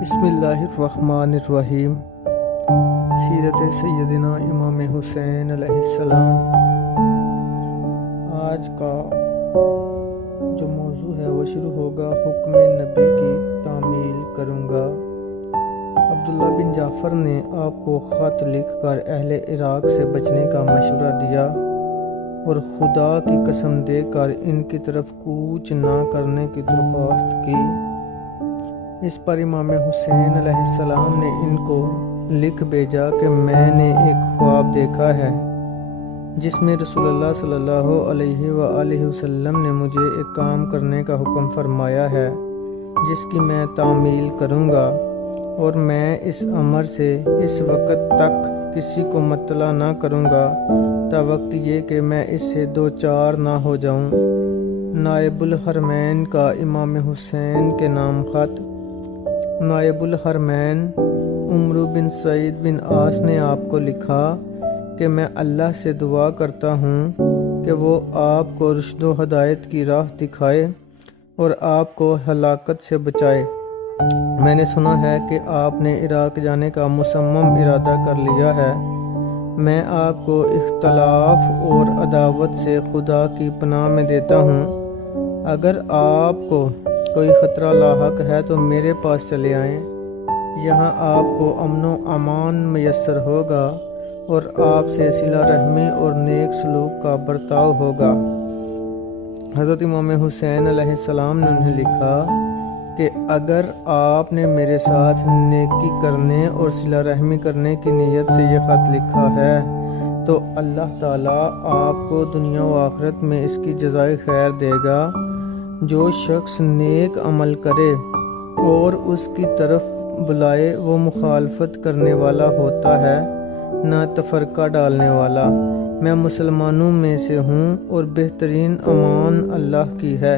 بسم اللہ الرحمن الرحیم۔ سیرت سیدنا امام حسین علیہ السلام۔ آج کا جو موضوع ہے وہ شروع ہوگا حکم نبی کی تعمیل کروں گا۔ عبداللہ بن جعفر نے آپ کو خط لکھ کر اہل عراق سے بچنے کا مشورہ دیا اور خدا کی قسم دے کر ان کی طرف کوچ نہ کرنے کی درخواست کی۔ اس پر امام حسین علیہ السلام نے ان کو لکھ بھیجا کہ میں نے ایک خواب دیکھا ہے جس میں رسول اللہ صلی اللہ علیہ وآلہ وسلم نے مجھے ایک کام کرنے کا حکم فرمایا ہے جس کی میں تعمیل کروں گا، اور میں اس امر سے اس وقت تک کسی کو مطلع نہ کروں گا تا وقت یہ کہ میں اس سے دوچار نہ ہو جاؤں۔ نائب الحرمین کا امام حسین کے نام خط۔ نائب الحرمین عمرو بن سعید بن عاص نے آپ کو لکھا کہ میں اللہ سے دعا کرتا ہوں کہ وہ آپ کو رشد و ہدایت کی راہ دکھائے اور آپ کو ہلاکت سے بچائے۔ میں نے سنا ہے کہ آپ نے عراق جانے کا مصمم ارادہ کر لیا ہے۔ میں آپ کو اختلاف اور عداوت سے خدا کی پناہ میں دیتا ہوں۔ اگر آپ کو کوئی خطرہ لاحق ہے تو میرے پاس چلے آئیں، یہاں آپ کو امن و امان میسر ہوگا اور آپ سے صلہ رحمی اور نیک سلوک کا برتاؤ ہوگا۔ حضرت امام حسین علیہ السلام نے انہیں لکھا کہ اگر آپ نے میرے ساتھ نیکی کرنے اور صلہ رحمی کرنے کی نیت سے یہ خط لکھا ہے تو اللہ تعالیٰ آپ کو دنیا و آخرت میں اس کی جزائے خیر دے گا۔ جو شخص نیک عمل کرے اور اس کی طرف بلائے وہ مخالفت کرنے والا ہوتا ہے، نہ تفرقہ ڈالنے والا۔ میں مسلمانوں میں سے ہوں اور بہترین امان اللہ کی ہے۔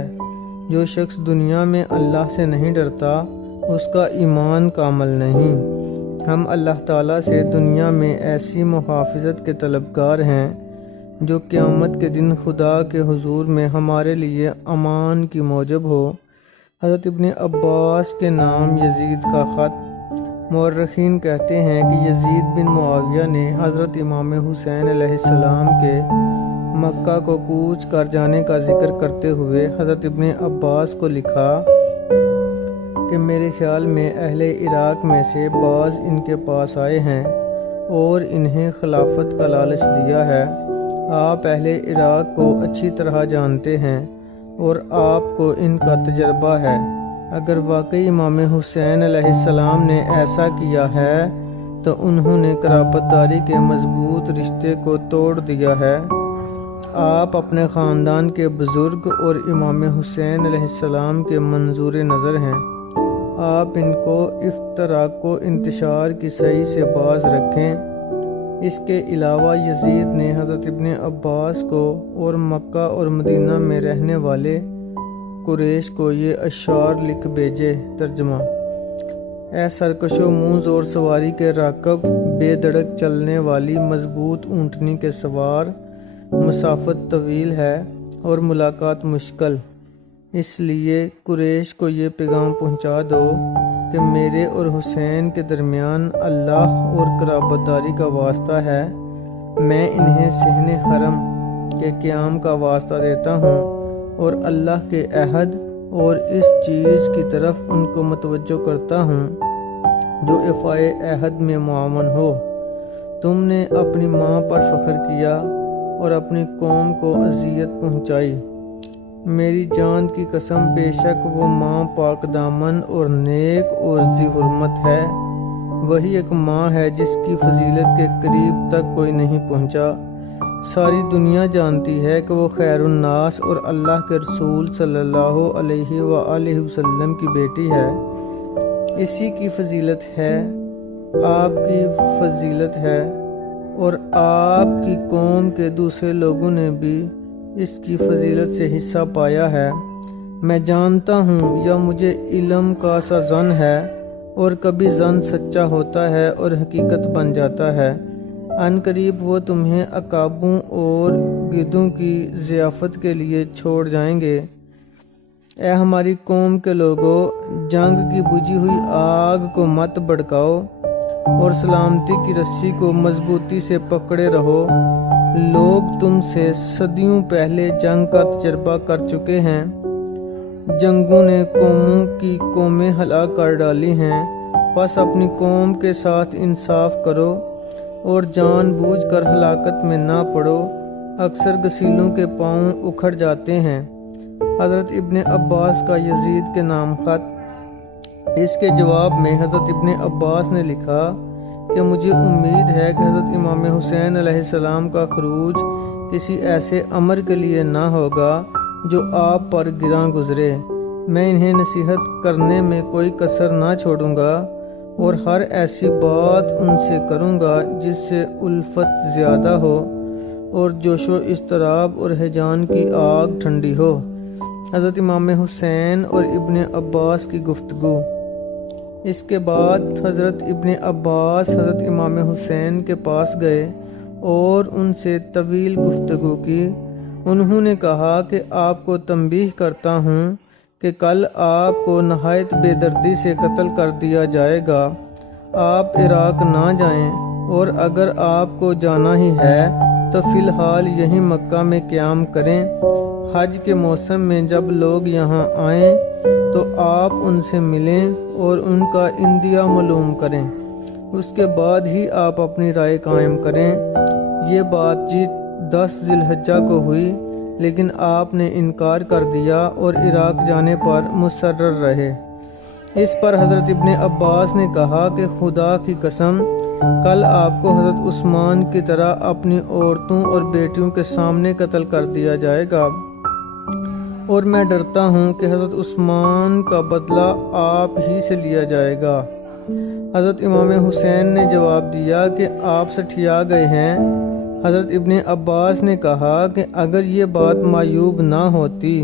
جو شخص دنیا میں اللہ سے نہیں ڈرتا اس کا ایمان کامل نہیں۔ ہم اللہ تعالیٰ سے دنیا میں ایسی محافظت کے طلبگار ہیں جو قیامت کے دن خدا کے حضور میں ہمارے لیے امان کی موجب ہو۔ حضرت ابن عباس کے نام یزید کا خط۔ مورخین کہتے ہیں کہ یزید بن معاویہ نے حضرت امام حسین علیہ السلام کے مکہ کو کوچ کر جانے کا ذکر کرتے ہوئے حضرت ابن عباس کو لکھا کہ میرے خیال میں اہل عراق میں سے بعض ان کے پاس آئے ہیں اور انہیں خلافت کا لالچ دیا ہے۔ آپ اہل عراق کو اچھی طرح جانتے ہیں اور آپ کو ان کا تجربہ ہے۔ اگر واقعی امام حسین علیہ السلام نے ایسا کیا ہے تو انہوں نے قرابت داری کے مضبوط رشتے کو توڑ دیا ہے۔ آپ اپنے خاندان کے بزرگ اور امام حسین علیہ السلام کے منظور نظر ہیں۔ آپ ان کو افتراق و انتشار کی صحیح سے باز رکھیں۔ اس کے علاوہ یزید نے حضرت ابن عباس کو اور مکہ اور مدینہ میں رہنے والے قریش کو یہ اشعار لکھ بھیجے۔ ترجمہ: اے سرکش و منہ زور سواری کے راکب، بے دھڑک چلنے والی مضبوط اونٹنی کے سوار، مسافت طویل ہے اور ملاقات مشکل، اس لیے قریش کو یہ پیغام پہنچا دو کہ میرے اور حسین کے درمیان اللہ اور قرابت داری کا واسطہ ہے۔ میں انہیں صحن حرم کے قیام کا واسطہ دیتا ہوں اور اللہ کے عہد اور اس چیز کی طرف ان کو متوجہ کرتا ہوں جو ایفائے عہد میں معاون ہو۔ تم نے اپنی ماں پر فخر کیا اور اپنی قوم کو اذیت پہنچائی۔ میری جان کی قسم، بے شک وہ ماں پاک دامن اور نیک اور ذی حرمت ہے۔ وہی ایک ماں ہے جس کی فضیلت کے قریب تک کوئی نہیں پہنچا۔ ساری دنیا جانتی ہے کہ وہ خیر الناس اور اللہ کے رسول صلی اللہ علیہ وآلہ وسلم کی بیٹی ہے۔ اسی کی فضیلت ہے، آپ کی فضیلت ہے، اور آپ کی قوم کے دوسرے لوگوں نے بھی اس کی فضیلت سے حصہ پایا ہے۔ میں جانتا ہوں یا مجھے علم کا سا ظن ہے، اور کبھی ظن سچا ہوتا ہے اور حقیقت بن جاتا ہے۔ ان قریب وہ تمہیں عقابوں اور گدھوں کی ضیافت کے لیے چھوڑ جائیں گے۔ اے ہماری قوم کے لوگوں، جنگ کی بجھی ہوئی آگ کو مت بھڑکاؤ اور سلامتی کی رسی کو مضبوطی سے پکڑے رہو۔ لوگ تم سے صدیوں پہلے جنگ کا تجربہ کر چکے ہیں۔ جنگوں نے قوموں کی قومیں ہلاک کر ڈالی ہیں، بس اپنی قوم کے ساتھ انصاف کرو اور جان بوجھ کر ہلاکت میں نہ پڑو۔ اکثر غسیلوں کے پاؤں اکھڑ جاتے ہیں۔ حضرت ابن عباس کا یزید کے نام خط۔ اس کے جواب میں حضرت ابن عباس نے لکھا کہ مجھے امید ہے کہ حضرت امام حسین علیہ السلام کا خروج کسی ایسے امر کے لیے نہ ہوگا جو آپ پر گراں گزرے۔ میں انہیں نصیحت کرنے میں کوئی کسر نہ چھوڑوں گا اور ہر ایسی بات ان سے کروں گا جس سے الفت زیادہ ہو اور جوش و اضطراب اور ہیجان کی آگ ٹھنڈی ہو۔ حضرت امام حسین اور ابن عباس کی گفتگو۔ اس کے بعد حضرت ابن عباس حضرت امام حسین کے پاس گئے اور ان سے طویل گفتگو کی۔ انہوں نے کہا کہ آپ کو تنبیہ کرتا ہوں کہ کل آپ کو نہایت بے دردی سے قتل کر دیا جائے گا۔ آپ عراق نہ جائیں، اور اگر آپ کو جانا ہی ہے تو فی الحال یہیں مکہ میں قیام کریں۔ حج کے موسم میں جب لوگ یہاں آئیں تو آپ ان سے ملیں اور ان کا اندیہ معلوم کریں۔ اس کے بعد ہی آپ اپنی رائے قائم کریں۔ یہ بات چیت 10 ذی الحجہ کو ہوئی، لیکن آپ نے انکار کر دیا اور عراق جانے پر مصرر رہے۔ اس پر حضرت ابن عباس نے کہا کہ خدا کی قسم، کل آپ کو حضرت عثمان کی طرح اپنی عورتوں اور بیٹیوں کے سامنے قتل کر دیا جائے گا، اور میں ڈرتا ہوں کہ حضرت عثمان کا بدلہ آپ ہی سے لیا جائے گا۔ حضرت امام حسین نے جواب دیا کہ آپ سٹھیا گئے ہیں۔ حضرت ابن عباس نے کہا کہ اگر یہ بات معیوب نہ ہوتی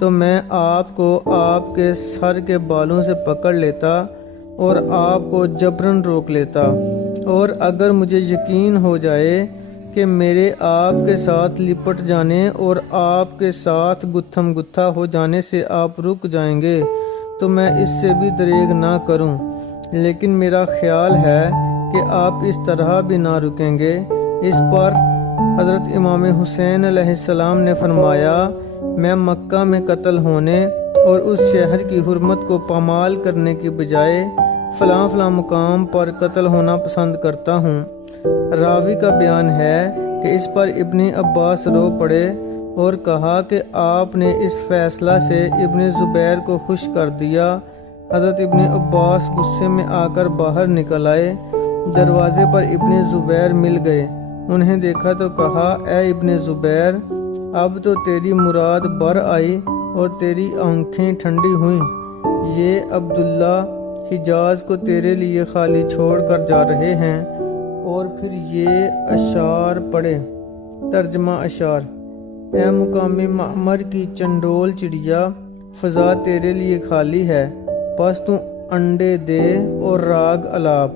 تو میں آپ کو آپ کے سر کے بالوں سے پکڑ لیتا اور آپ کو جبراً روک لیتا، اور اگر مجھے یقین ہو جائے کہ میرے آپ کے ساتھ لپٹ جانے اور آپ کے ساتھ گتھم گتھا ہو جانے سے آپ رک جائیں گے تو میں اس سے بھی دریغ نہ کروں، لیکن میرا خیال ہے کہ آپ اس طرح بھی نہ رکیں گے۔ اس پر حضرت امام حسین علیہ السلام نے فرمایا، میں مکہ میں قتل ہونے اور اس شہر کی حرمت کو پامال کرنے کی بجائے فلاں فلاں مقام پر قتل ہونا پسند کرتا ہوں۔ راوی کا بیان ہے کہ اس پر ابن عباس رو پڑے اور کہا کہ آپ نے اس فیصلہ سے ابن زبیر کو خوش کر دیا۔ حضرت ابن عباس غصے میں آ کر باہر نکل آئے۔ دروازے پر ابن زبیر مل گئے۔ انہیں دیکھا تو کہا، اے ابن زبیر، اب تو تیری مراد بر آئی اور تیری آنکھیں ٹھنڈی ہوئیں۔ یہ عبداللہ حجاز کو تیرے لیے خالی چھوڑ کر جا رہے ہیں۔ اور پھر یہ اشعار پڑھے۔ ترجمہ اشعار: اے مقامی معمر کی چنڈول چڑیا، فضا تیرے لیے خالی ہے، بس تو انڈے دے اور راگ الاپ،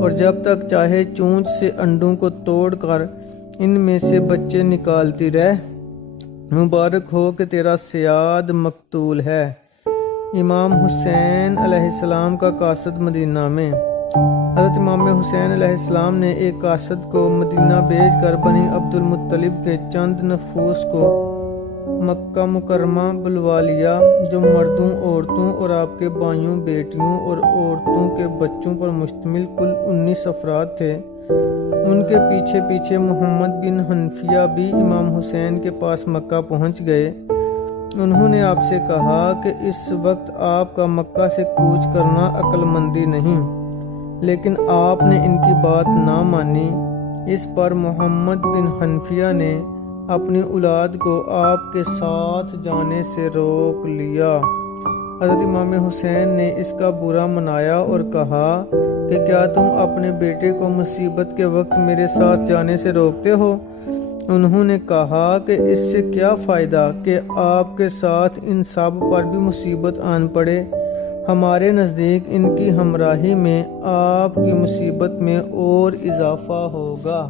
اور جب تک چاہے چونچ سے انڈوں کو توڑ کر ان میں سے بچے نکالتی رہ۔ مبارک ہو کہ تیرا صیاد مقتول ہے۔ امام حسین علیہ السلام کا قاصد مدینہ میں۔ حضرت امام حسین علیہ السلام نے ایک قاصد کو مدینہ بھیج کر بنی عبد المطلب کے چند نفوس کو مکہ مکرمہ بلوا لیا، جو مردوں، عورتوں اور آپ کے بھائیوں، بیٹیوں اور عورتوں کے بچوں پر مشتمل کل 19 افراد تھے۔ ان کے پیچھے پیچھے محمد بن حنفیہ بھی امام حسین کے پاس مکہ پہنچ گئے۔ انہوں نے آپ سے کہا کہ اس وقت آپ کا مکہ سے کوچ کرنا عقل مندی نہیں، لیکن آپ نے ان کی بات نہ مانی۔ اس پر محمد بن حنفیہ نے اپنی اولاد کو آپ کے ساتھ جانے سے روک لیا۔ حضرت امام حسین نے اس کا برا منایا اور کہا کہ کیا تم اپنے بیٹے کو مصیبت کے وقت میرے ساتھ جانے سے روکتے ہو؟ انہوں نے کہا کہ اس سے کیا فائدہ کہ آپ کے ساتھ ان سب پر بھی مصیبت آن پڑے۔ ہمارے نزدیک ان کی ہمراہی میں آپ کی مصیبت میں اور اضافہ ہوگا۔